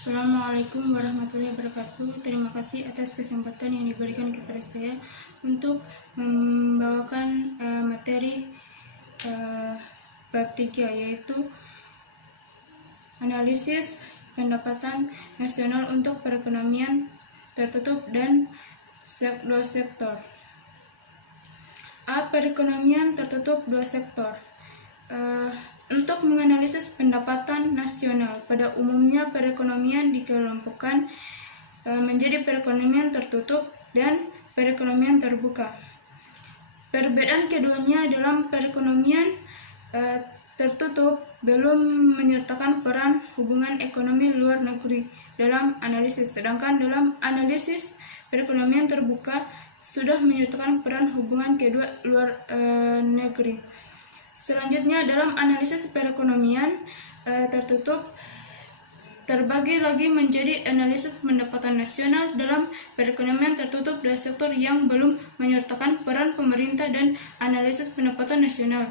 Assalamualaikum warahmatullahi wabarakatuh. Terima kasih atas kesempatan yang diberikan kepada saya untuk membawakan materi bab 3, yaitu analisis pendapatan nasional untuk perekonomian tertutup dan dua sektor. Perekonomian tertutup dua sektor. Untuk menganalisis pendapatan nasional, pada umumnya perekonomian dikelompokkan menjadi perekonomian tertutup dan perekonomian terbuka. Perbedaan keduanya dalam perekonomian tertutup belum menyertakan peran hubungan ekonomi luar negeri dalam analisis, sedangkan dalam analisis perekonomian terbuka sudah menyertakan peran hubungan kedua luar negeri. Selanjutnya, dalam analisis perekonomian tertutup terbagi lagi menjadi analisis pendapatan nasional dalam perekonomian tertutup dua sektor yang belum menyertakan peran pemerintah dan analisis pendapatan nasional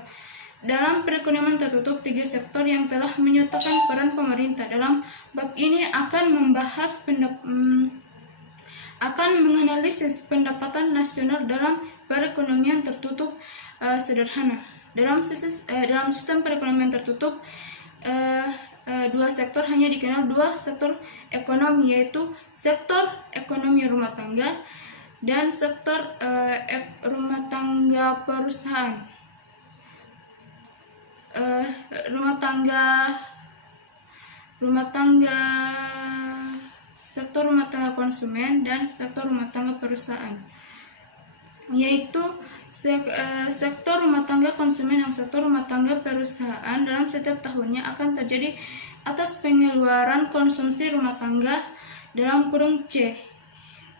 dalam perekonomian tertutup tiga sektor yang telah menyertakan peran pemerintah. Dalam bab ini akan menganalisis pendapatan nasional dalam perekonomian tertutup sederhana. Dalam sistem perekonomian tertutup, dua sektor hanya dikenal dua sektor ekonomi, yaitu sektor ekonomi rumah tangga dan sektor rumah tangga perusahaan. Sektor rumah tangga konsumen dan sektor rumah tangga perusahaan, yaitu sektor rumah tangga konsumen dan sektor rumah tangga perusahaan dalam setiap tahunnya akan terjadi atas pengeluaran konsumsi rumah tangga dalam kurung C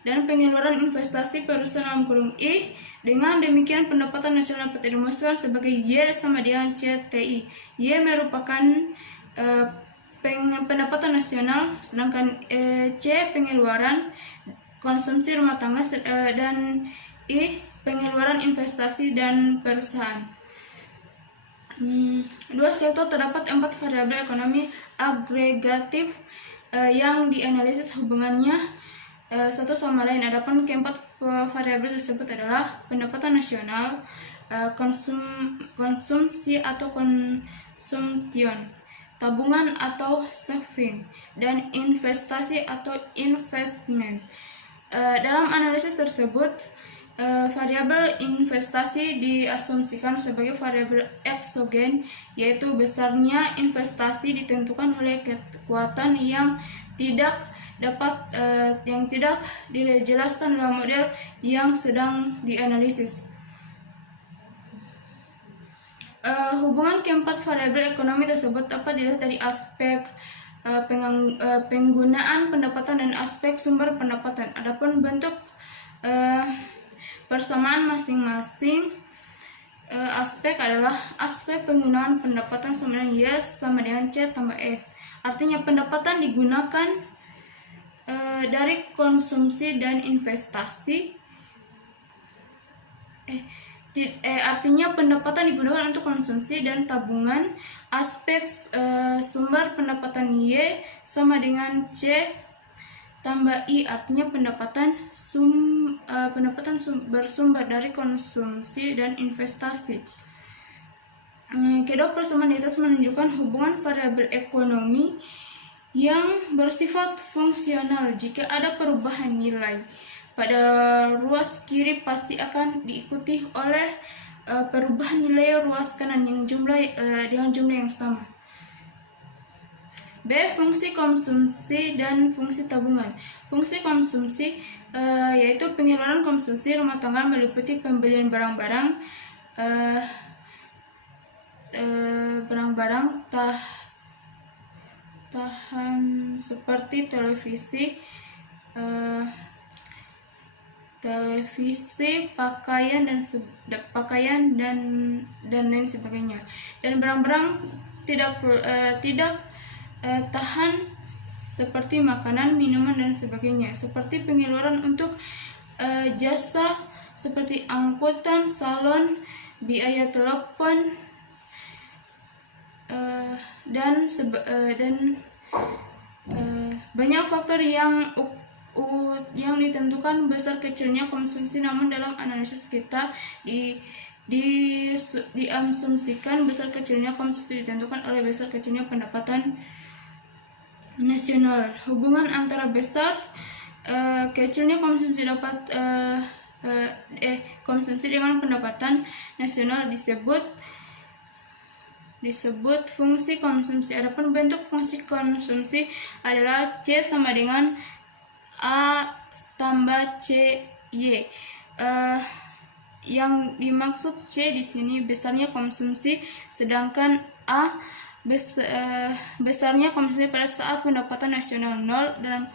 dan pengeluaran investasi perusahaan dalam kurung I. Dengan demikian pendapatan nasional dapat dirumuskan sebagai Y sama dengan CTI. Y merupakan pendapatan nasional, sedangkan C pengeluaran konsumsi rumah tangga dan I pengeluaran investasi dan perusahaan. Dua sektor terdapat 4 variabel ekonomi agregatif yang dianalisis hubungannya satu sama lain. Adapun keempat variabel tersebut adalah pendapatan nasional, konsumsi atau consumption, tabungan atau saving, dan investasi atau investment. Dalam analisis tersebut, variabel investasi diasumsikan sebagai variabel eksogen, yaitu besarnya investasi ditentukan oleh kekuatan yang tidak dijelaskan dalam model yang sedang dianalisis. Hubungan keempat variabel ekonomi tersebut dapat dilihat dari aspek penggunaan pendapatan dan aspek sumber pendapatan. Adapun bentuk persamaan masing-masing aspek adalah aspek penggunaan pendapatan sama dengan Y sama dengan C tambah S. Artinya pendapatan digunakan dari konsumsi dan investasi. Artinya pendapatan digunakan untuk konsumsi dan tabungan. Aspek sumber pendapatan Y sama dengan C tambah I, artinya pendapatan bersumber dari konsumsi dan investasi. Kedua persamaan di atas menunjukkan hubungan variabel ekonomi yang bersifat fungsional. Jika ada perubahan nilai pada ruas kiri, pasti akan diikuti oleh perubahan nilai ruas kanan dengan jumlah yang sama. B. Fungsi konsumsi dan fungsi tabungan. Fungsi konsumsi yaitu pengeluaran konsumsi rumah tangga meliputi pembelian barang-barang tahan seperti televisi, pakaian dan lain sebagainya. Dan barang-barang tidak tahan seperti makanan, minuman dan sebagainya, seperti pengeluaran untuk jasa seperti angkutan, salon, biaya telepon, dan Banyak faktor yang ditentukan besar kecilnya konsumsi, namun dalam analisis kita diasumsikan besar kecilnya konsumsi ditentukan oleh besar kecilnya pendapatan nasional. Hubungan antara besar kecilnya konsumsi konsumsi dengan pendapatan nasional disebut fungsi konsumsi. Adapun bentuk fungsi konsumsi adalah C sama dengan A tambah C Y. Yang dimaksud C di sini besarnya konsumsi, sedangkan A besarnya konsumsi pada saat pendapatan nasional 0 dalam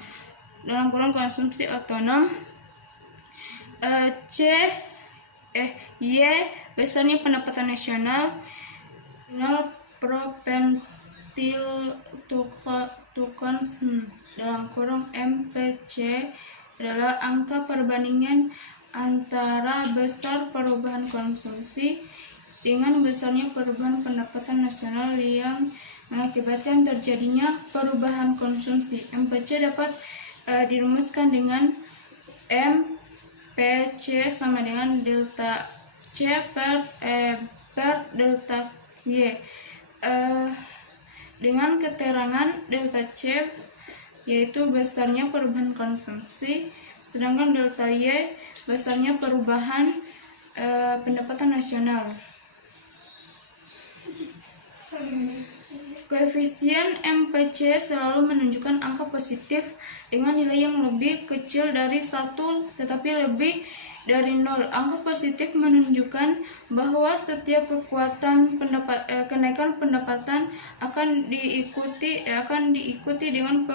kurung konsumsi otonom. Y besarnya pendapatan nasional propensil to consume dalam kurung MPC adalah angka perbandingan antara besar perubahan konsumsi dengan besarnya perubahan pendapatan nasional yang mengakibatkan terjadinya perubahan konsumsi. MPC dapat dirumuskan dengan MPC sama dengan delta C per delta Y, dengan keterangan delta C yaitu besarnya perubahan konsumsi, sedangkan delta Y besarnya perubahan pendapatan nasional. Koefisien MPC selalu menunjukkan angka positif dengan nilai yang lebih kecil dari 1 tetapi lebih dari 0. Angka positif menunjukkan bahwa setiap kenaikan pendapatan akan diikuti dengan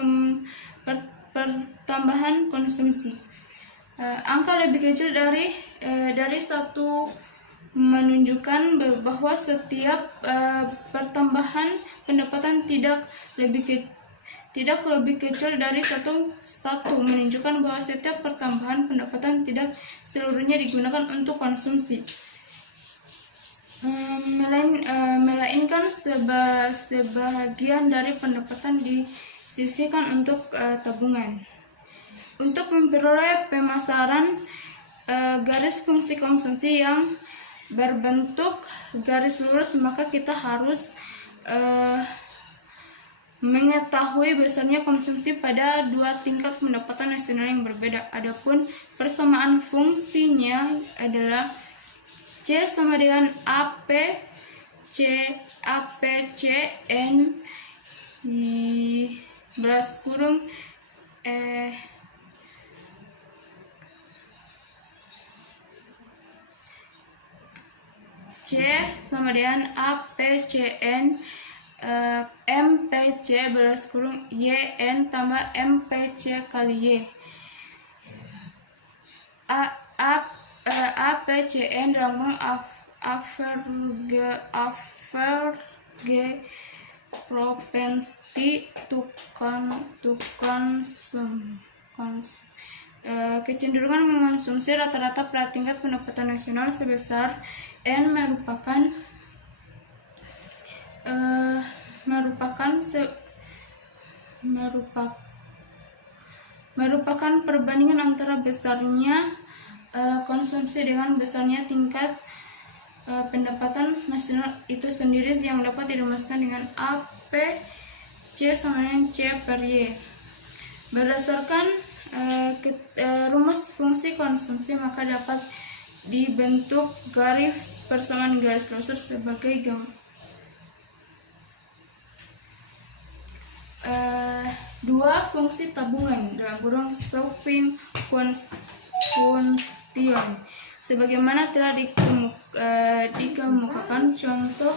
pertambahan konsumsi. Angka lebih kecil dari 1 menunjukkan bahwa setiap pertambahan pendapatan tidak lebih kecil dari 1 menunjukkan bahwa setiap pertambahan pendapatan tidak seluruhnya digunakan untuk konsumsi. Melainkan sebagian dari pendapatan disisihkan untuk tabungan. Untuk memperoleh pemasaran garis fungsi konsumsi yang berbentuk garis lurus, maka kita harus mengetahui besarnya konsumsi pada 2 tingkat pendapatan nasional yang berbeda. Adapun persamaan fungsinya adalah C sama dengan APCN belas kurung C sama dengan APCN MPC belas kurung YN tambah MPC kali Y. APCN dalam kurung average propensity to consume. Kecenderungan mengonsumsi rata-rata pada tingkat pendapatan nasional sebesar N merupakan perbandingan antara besarnya konsumsi dengan besarnya tingkat pendapatan nasional itu sendiri, yang dapat dirumuskan dengan C sama dengan C per Y. Berdasarkan rumus fungsi konsumsi, maka dapat dibentuk garis persamaan garis lurus sebagai dua fungsi tabungan dalam kurung shopping function sebagaimana telah dikemukakan. Contoh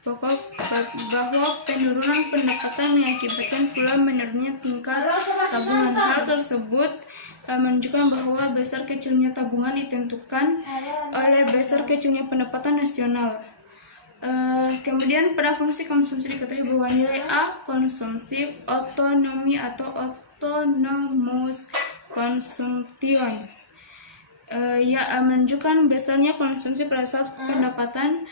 pokok bahwa penurunan pendapatan mengakibatkan pula menurunnya tingkat tabungan. Hal tersebut menunjukkan bahwa besar kecilnya tabungan ditentukan oleh besar kecilnya pendapatan nasional. Kemudian pada fungsi konsumsi diketahui bahwa nilai A konsumsi otonomi atau autonomous consumption menunjukkan besarnya konsumsi pada saat pendapatan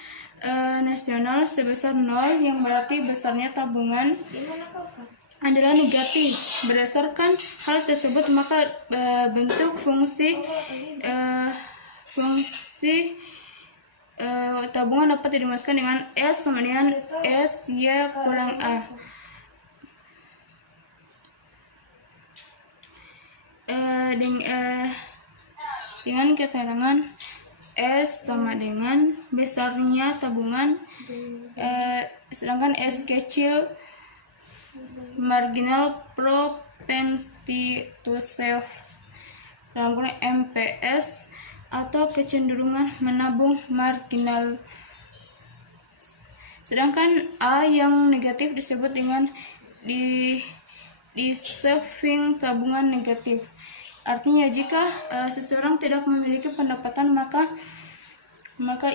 nasional sebesar 0, yang berarti besarnya tabungan adalah negatif. Berdasarkan hal tersebut, maka bentuk fungsi tabungan dapat dirumuskan dengan S sama dengan SY kurang A. Dengan keterangan S sama dengan besarnya tabungan, sedangkan S kecil marginal propensity to save, dalam kurung MPS, atau kecenderungan menabung marginal. Sedangkan A yang negatif disebut dengan di saving tabungan negatif. Artinya jika seseorang tidak memiliki pendapatan, maka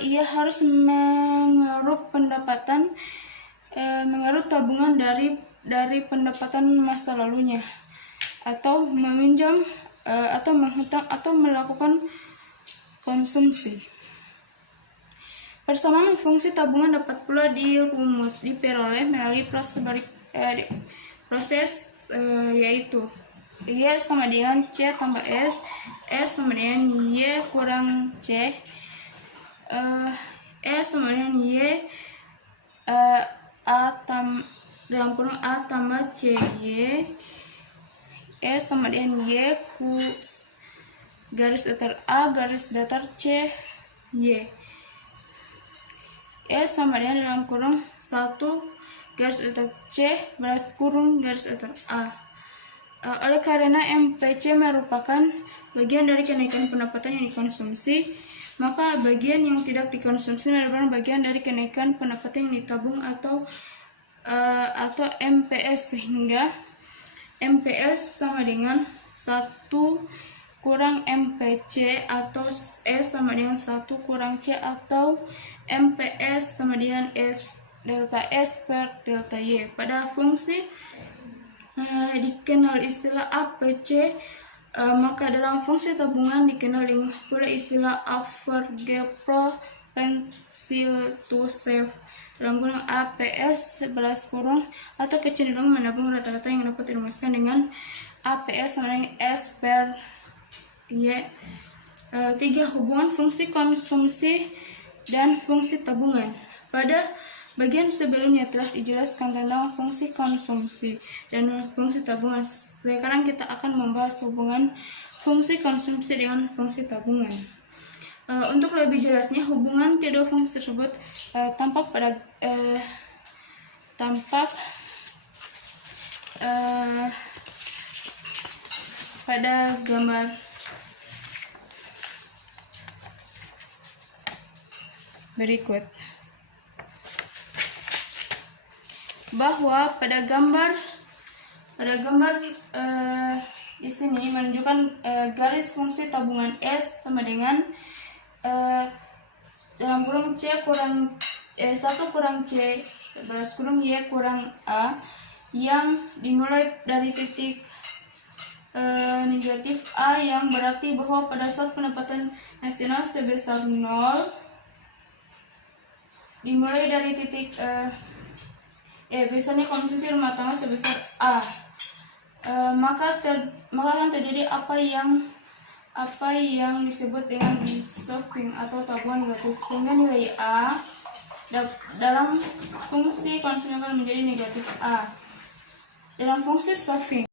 ia harus mengeruk tabungan dari pendapatan masa lalunya, atau meminjam, atau menghutang, atau melakukan konsumsi. Persamaan fungsi tabungan dapat pula diperoleh melalui proses yaitu Y sama dengan C tambah S, S sama dengan Y kurang C, S sama dengan Y, dalam kurung A tambah C Y, S sama dengan Y ku garis datar A garis datar C Y, S sama dengan dalam kurung 1 garis datar C balas kurung garis datar A. Oleh karena MPC merupakan bagian dari kenaikan pendapatan yang dikonsumsi, maka bagian yang tidak dikonsumsi merupakan bagian dari kenaikan pendapatan yang ditabung atau MPS, sehingga MPS sama dengan 1 kurang MPC, atau S sama dengan 1 kurang C, atau MPS sama dengan S delta S per delta Y. Pada fungsi dikenal istilah APC, maka dalam fungsi tabungan dikenal dengan pula istilah average propensity to save, dalam kurung APS balas kurung, atau kecenderungan menabung rata-rata, yang dapat dirumuskan dengan APS sama dengan S per Y. 3. Hubungan fungsi konsumsi dan fungsi tabungan. Pada bagian sebelumnya telah dijelaskan tentang fungsi konsumsi dan fungsi tabungan. Sekarang kita akan membahas hubungan fungsi konsumsi dengan fungsi tabungan. Untuk lebih jelasnya, hubungan kedua fungsi tersebut tampak pada gambar berikut. Bahwa pada gambar di sini menunjukkan garis fungsi tabungan S sama dengan dalam kurung C kurang 1 kurang C balas kurung Y kurang A, yang dimulai dari titik negatif A, yang berarti bahwa pada saat pendapatan nasional sebesar 0, dimulai dari titik biasanya konsumsi rumah tangga sebesar A, maka akan terjadi apa yang disebut dengan saving atau tabungan negatif, sehingga nilai A dalam fungsi konsumsi akan menjadi negatif A. Dalam fungsi saving